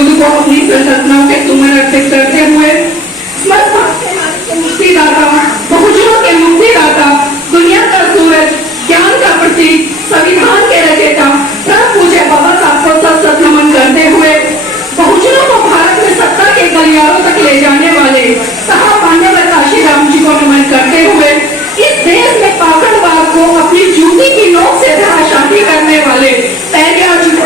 बुद्ध को अपनी संकल्पनाओं के सुमन अर्पित करते हुए मुक्तिदाता, बहुजनों के मुक्तिदाता, दुनिया का सूरज, ज्ञान का प्रतीक, संविधान के रचयिता परम पूज्य बाबा साहब को सत सत नमन करते हुए बहुजनों को भारत में सत्ता के गलियारों तक ले जाने वाले साहब मान्यवर काशीराम जी को नमन करते हुए इस देश में पाखंडवाद को अपनी जूती की नोक से धराशायी करने वाले पेरियार जी को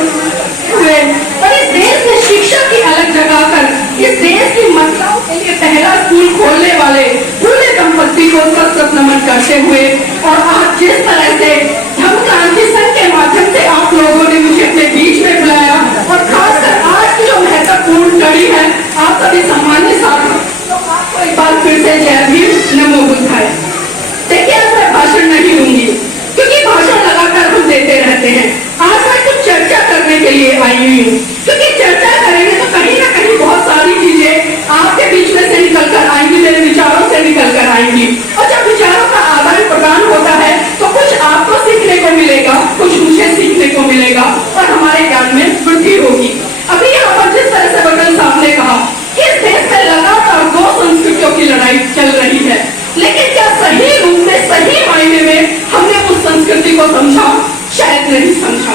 हुए और इस देश में शिक्षा की अलग जगाकर इस देश की महिलाओं के लिए पहला स्कूल खोलने वाले पूरे दंपत्ति को सत सत नमन करते हुए और आज जिस तरह से धम्म क्रांति संघ के माध्यम से आप लोगों ने मुझे अपने बीच में बुलाया और खासकर आज की जो महत्वपूर्ण कड़ी है आप सभी सम्मानित साथियों, तो आपको एक बार फिर से जय भीम नमो बुद्धाय। देखिए आज मैं भाषण नहीं दूंगी क्योंकि भाषण लगातार हम देते रहते हैं। आज मैं कुछ चर्चा करने के लिए आई हुई हूँ क्योंकि चर्चा करेंगे तो कहीं ना कहीं बहुत सारी चीजें आपके बीच में से निकल कर आएंगी, मेरे विचारों से निकल कर आएंगी और जब विचारों का आदान प्रदान होता है तो कुछ आपको सीखने को मिलेगा, कुछ मुझे सीखने को मिलेगा और हमारे ज्ञान में वृद्धि होगी। अभी यहाँ पर जिस तरह से बगल साहब ने कहा कि इस देश में लगातार दो संस्कृतियों की लड़ाई चल रही है, लेकिन क्या सही रूप में, सही मायने में हमने उस संस्कृति को समझा? शायद नहीं समझा।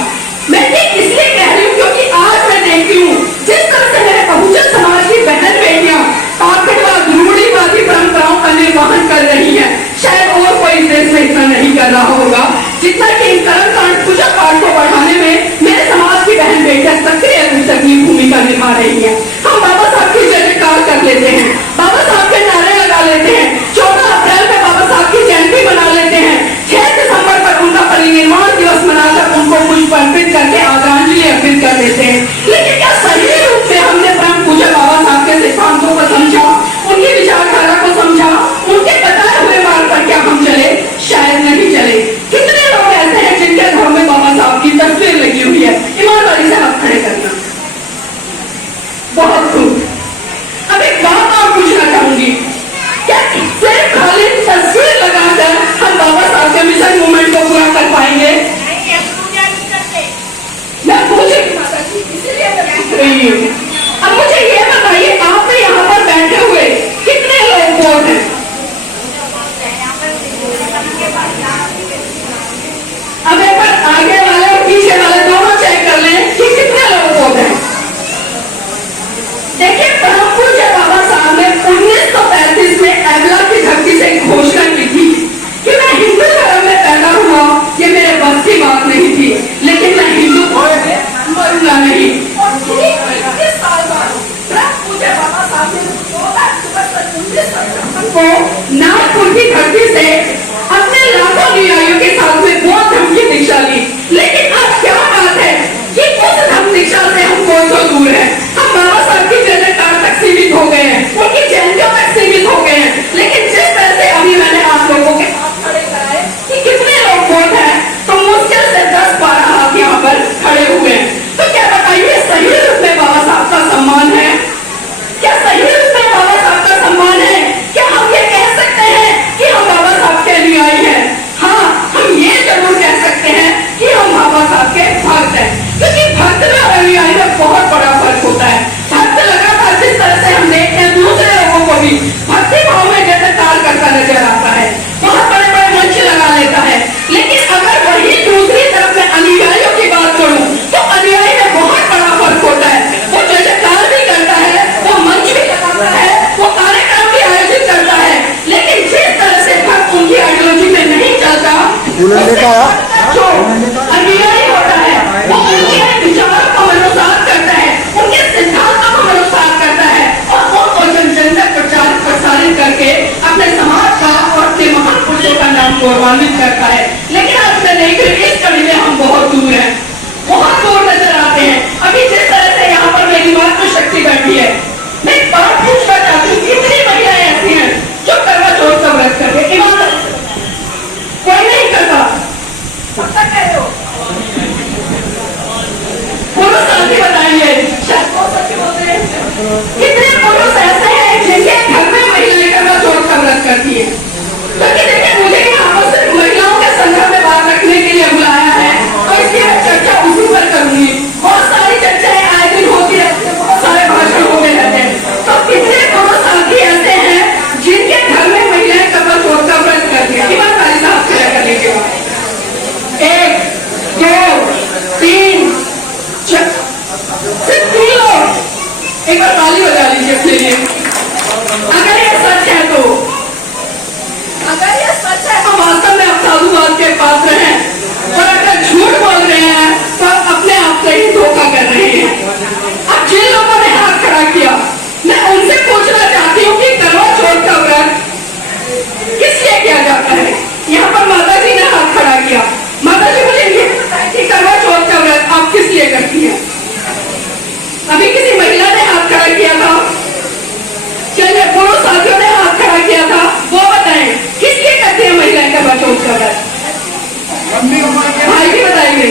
मैं ये इसलिए कह रही हूँ क्योंकि आज मैं देखती हूँ जिस तरह से मेरे बहुजन समाज की बहन बेटियां पाखंडवाद, रूढ़िवादी परंपराओं का निर्वहन कर रही है, शायद और कोई इस देश में इतना नहीं कर रहा होगा जितना कि इन कर्मकांड, पूजा पाठ को बढ़ाने में मेरे समाज की बहन बेटियां सक्रिय भूमिका निभा रही है। हम बाबा साहब की जयकार कर लेते हैं, बाबा साहब के नारे लगा लेते हैं, 14 अप्रैल में बाबा साहब की जयंती मना लेते हैं, 6 दिसंबर पर उनका परिनिर्वाण दिवस मनाकर उनको पुष्प अर्पित करके आदरांजलि अर्पित कर देते हैं। लेकिन क्या सही रूप में हमने परम पूज्य बाबा साहब के सिद्धांतों को समझा, उनकी विचारधारा को समझा, उनके बताए हुए मार्ग पर क्या हम चले? शायद नहीं चले। कितने लोग ऐसे हैं जिनके घर में बाबा साहब की तस्वीर लगी हुई है? ईमानदारी से हाथ खड़े करना। बहुत खूब। अब एक बात और पूछना चाहूंगी, क्या सिर्फ खाली तस्वीर लगाकर हम बाबा साहब के मिशन मूवमेंट को पूरा कर पाएंगे? मैं पूछ रही हूँ। अब मुझे ये बताइए, आप यहाँ पर बैठे हुए कितने लोग बोल हैं? अब एक बार आगे वाले और पीछे वाले दोनों चेक कर लें कि कितने लोग बोल हैं। देखिए, परम पूज्य बाबा साहब ने 1935 में एबला की धरती से घोषणा की थी कि मैं हिंदू धर्म में पैदा हुआ, ये मेरे बस की बात नहीं थी, लेकिन मैं हिंदू मरूंगा नहीं। और 21 साल बाद परम पूज्य बाबा साहब ने 14 अक्टूबर 1955 को नागपुर की धरती से अपने लाखों अनुयायियों के साथ में बौद्ध धर्म की दीक्षा ली। लेकिन आज क्या बात है कि उस धर्म दीक्षा से हम कोसों दूर हैं। हम बाबा साहब की जयकार तक सीमित हो गए हैं, उनकी जयंतियों तक सीमित हो गए हैं। लेकिन जिस तरह से अभी मैंने आप लोगों के साथ खड़े कराए कि कितने लोग वोट हैं, तो मुश्किल से 10-12 हाथ यहाँ पर खड़े हुए हैं। तो क्या बताइए, सही रूप में बाबा साहब का सम्मान है? क्या सही रूप में बाबा साहब का सम्मान है? क्या हम ये कह सकते हैं कि हम बाबा साहब एक बार ताली बजा लीजिए अपने लिए। अगर ये सच है तो वास्तव में आप साधुवाद के पात्र हैं, और अगर झूठ बोल रहे हैं तो आप अपने आप से ही धोखा कर रहे हैं। अब जिन लोगों ने हाथ खड़ा किया, मैं उनसे पूछना चाहती हूँ कि करवा चौथ का व्रत किस लिए किया जाता है? यहाँ पर माता जी ने हाथ खड़ा किया। माता जी मुझे ये बताएं कि करवा चौथ का व्रत आप किस लिए करती हैं? अभी किसी महिला ने हाथ खड़ा किया था, चलिए पुरुष साथियों ने हाथ खड़ा किया था, वो बताएं किस लिए करती है महिलाएं करवा चौथ का व्रत? भाई भी बताएंगे।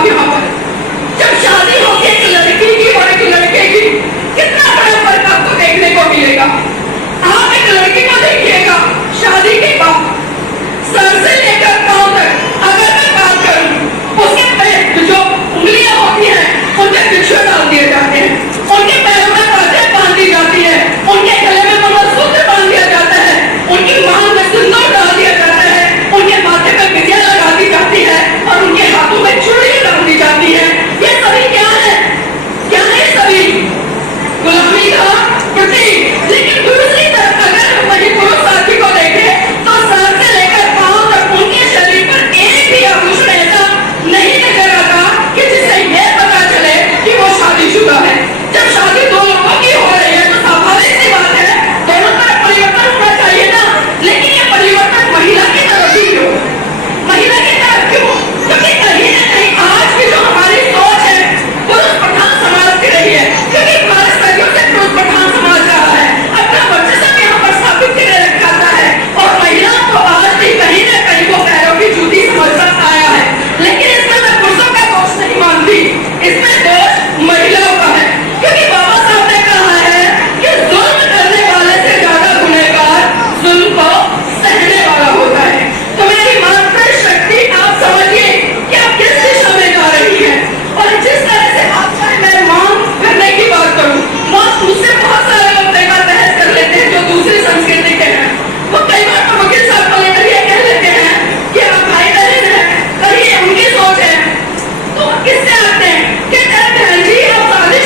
आप यहाँ पर। जब शादी होगी एक लड़की की और एक लड़के की, कितना बड़ा फर्क आपको देखने को मिलेगा। आप एक लड़की को देखिएगा शादी के बाद सर से लेकर पांव तक, अगर मैं बात करूं उसके पैर जो उंगलियां होती हैं उनके बिछुए डाल दिए जाते हैं, उनके पैरों में बातें बांध दी जाती है, उनके गले में मंगलसूत्र बांध दिया जाता है, उनकी मांग में सिंदूर डाल दिया जाता है, उनके माथे पर बिंदिया लगा दी जाती है और उनके हाथों में चूड़ी डाल दी जाती है। ये सभी क्या है? क्या है सभी? गुलामी का प्रतीक। लेकिन दूसरी तरफ अगर हम वही पुरुष साथी को देखें तो सर से लेकर पांव तक उनके शरीर पर एक भी आभूषण ऐसा नहीं नजर आता कि जिससे यह पता चले कि वो शादीशुदा है। जब शादी दो लोगों की हो रही है तो स्वाभाविक सी बात है दोनों तरफ परिवर्तन होना चाहिए ना। लेकिन ये परिवर्तन महिला की तरफ ही क्यों? महिला की तरफ क्यों? क्योंकि कहीं ना कहीं आज की जो हमारी सोच है पुरुष प्रधान समाज की रही है, क्योंकि भारत सदियों से पुरुष प्रधान समाज रहा है, अपना वर्चस्व यहाँ पर स्थापित करके रखा है और महिलाओं को आज भी कहीं ना कहीं वो पैरों की जूती समझता आया है। लेकिन इसमें मैं पुरुषों का दोष नहीं मानती, इसमें दोष महिलाओं का है, क्योंकि बाबा साहब ने कहा है कि जुल्म करने वाले से ज्यादा गुनहगार जुल्म को सहने वाला होता है। तो मेरी मात्र शक्ति आप समझिए कि आप किस दिशा में जा रही है। और जिस तरह से आप चाहे मैं मांग करने की बात करूं, मांग मुझसे बहुत सारे लोग कई बार बहस कर लेते हैं जो दूसरी संस्कृति के हैं। वो कई बार तो वकील साहब को लेकर ये कह लेते हैं कि आप भाई बहन हैं और ये उनकी सोच है। तो किससे आते हैं? कहते हैं बहन जी आप शादी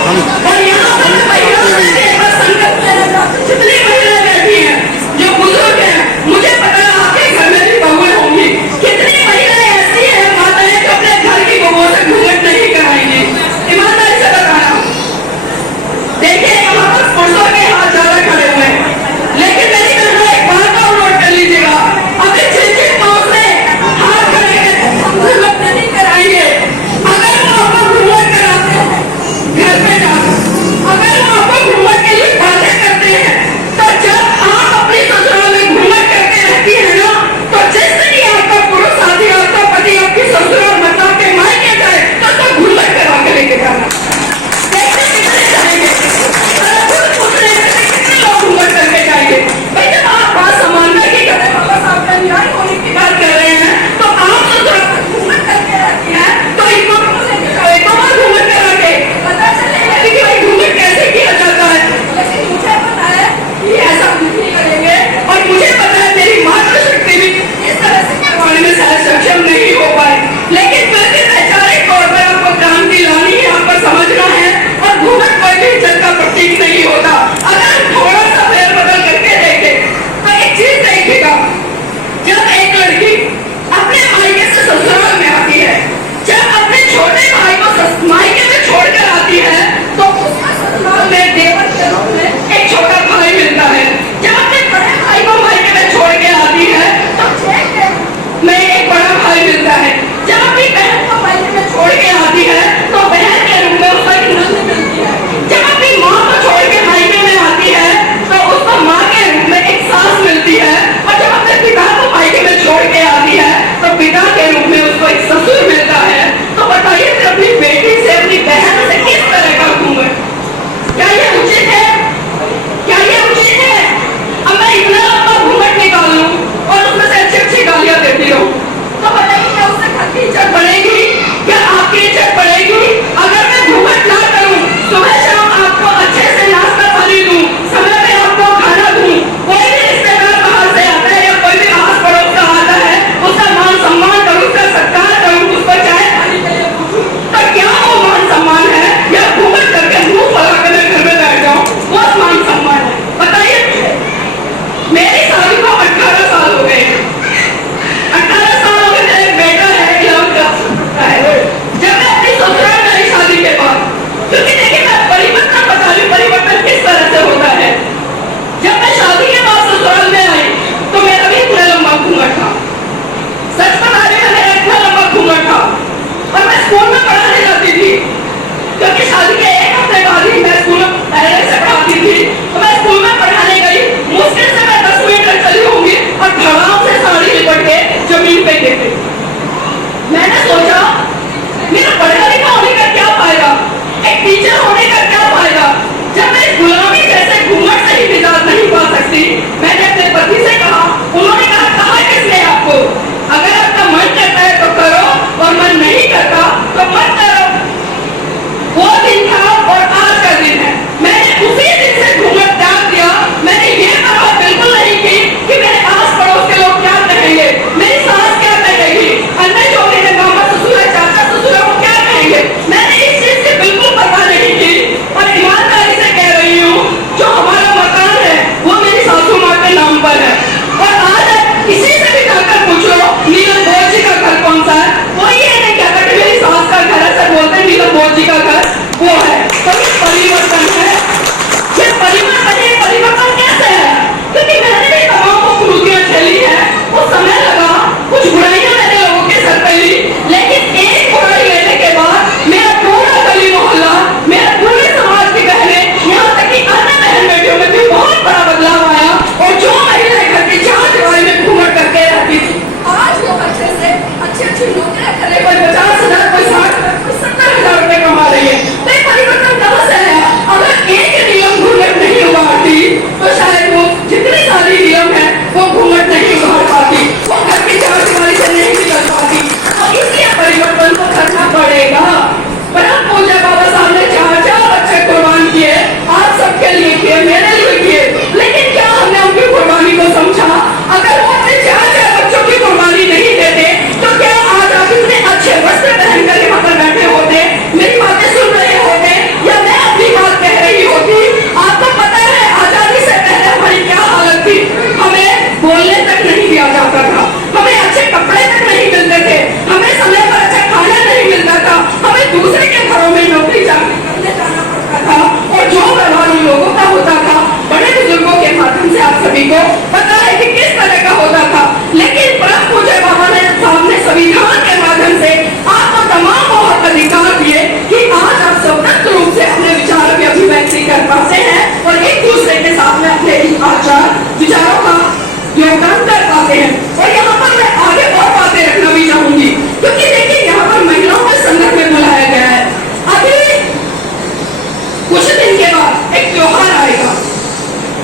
और यहाँ पर महिलाओं से देखकर संकल्प लेना चाहती हूँ। जितनी महिलाएं बैठी हैं, जो बुजुर्ग हैं, मुझे पता है आपके घर में भी बहुएं होंगी। कितनी महिलाएं ऐसी हैं माताएं जो अपने घर की बहुओं से घूंघट नहीं कराएंगी। ईमानदारी से बता रहा हूँ। देखिए यहाँ पर पुरुषों के हाथ ज्यादा खड़े हुए हैं, लेकिन मेरी बहनों एक बात और नोट कर लीजिएगा, अपने जिन पुरुष ने हाथ खड़े हैं घूंघट नहीं कराएंगे। अगर वो आपको घूंघट कराते हैं घर में जाकर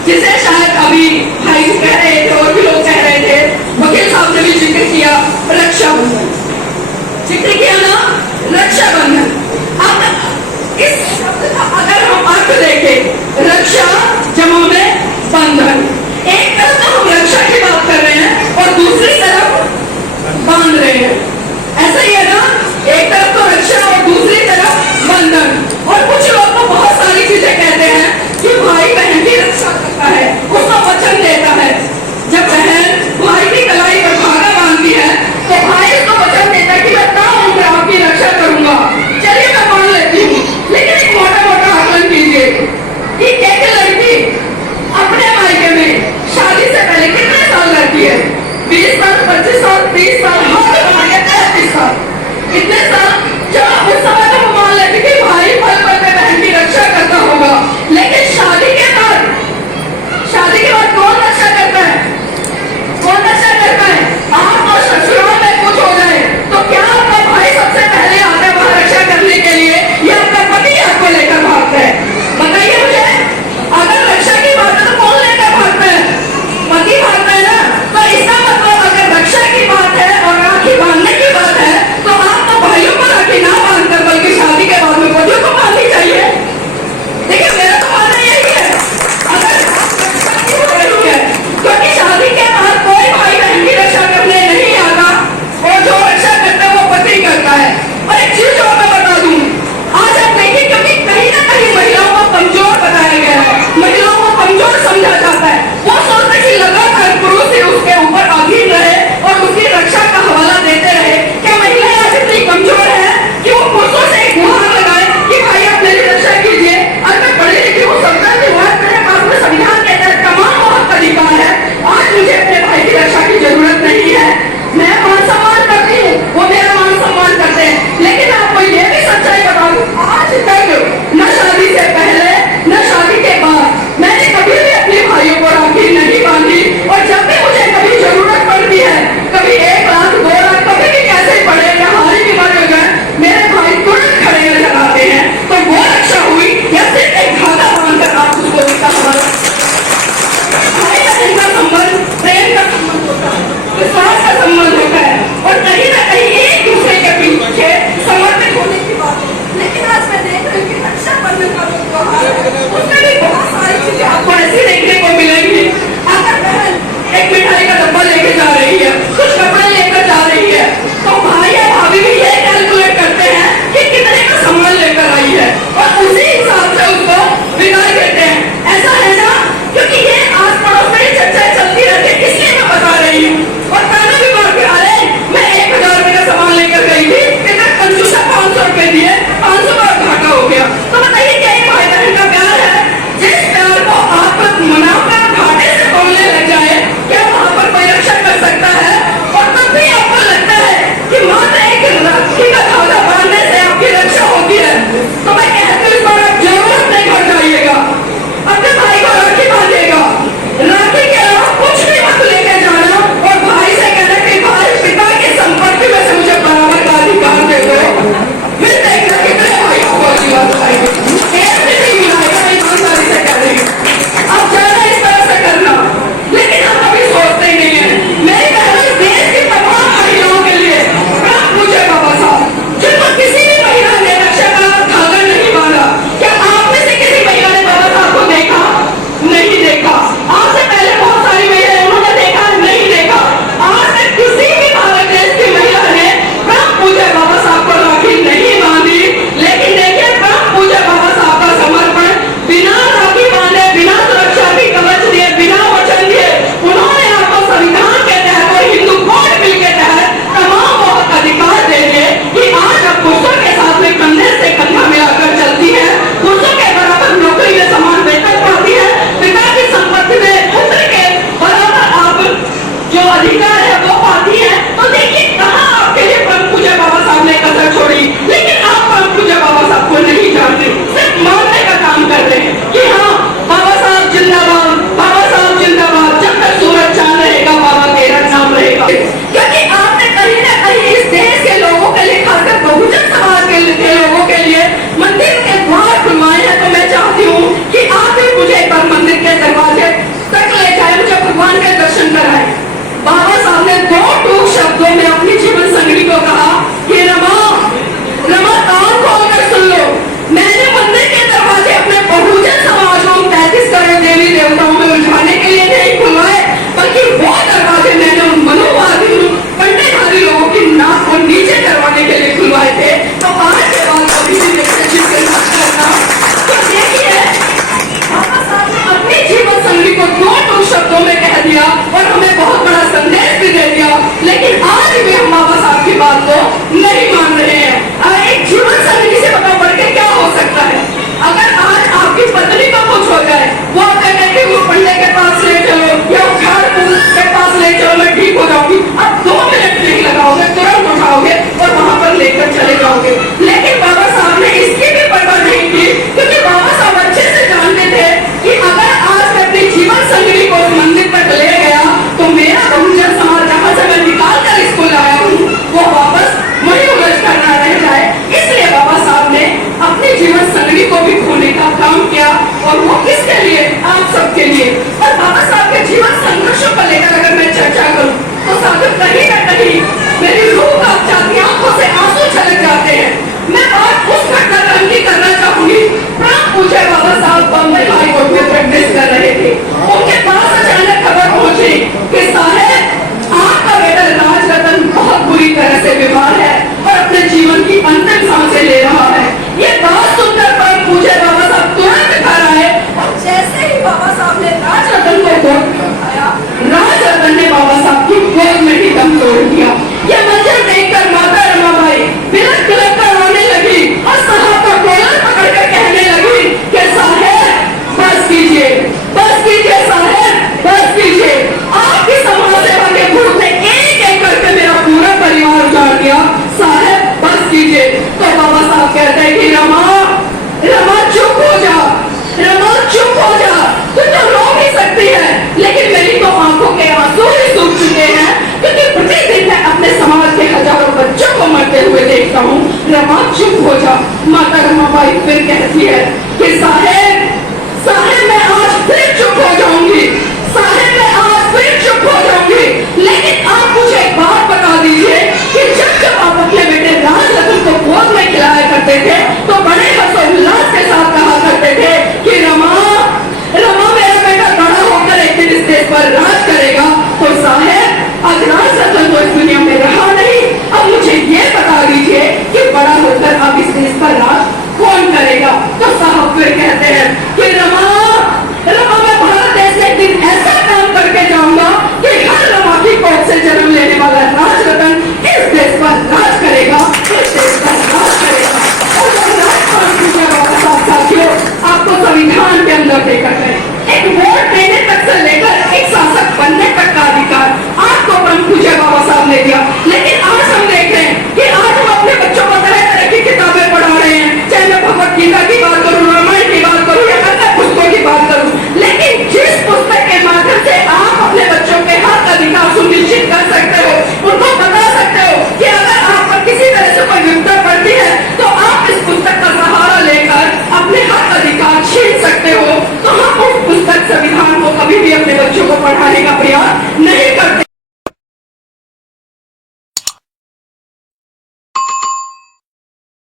जिसे शायद अभी भाई कह रहे थे और भी लोग कह रहे थे, वकील साहब ने भी जिक्र किया, रक्षाबंधन जिक्र किया ना, रक्षाबंधन। अब इस शब्द का अगर हम अर्थ देखें, रक्षा जमा में बंधन, एक तरफ तो हम रक्षा की बात कर रहे हैं और दूसरी तरफ बांध रहे हैं, ऐसा ही है ना, एक तरफ तो रक्षा और दूसरी तरफ बंधन। और कुछ लोग तो बहुत सारी चीजें कहते हैं कि भाई बहन की रक्षा करता है, उसका वचन देता है। जब बहन भाई की कलाई पर धागा बांधती है तो भाई उसको वचन देता है कि मैं ना होकर आपकी शब्दों में कह दिया और हमें बहुत बड़ा संदेश भी दे दिया, लेकिन आज भी हम बाबा साहब की बात को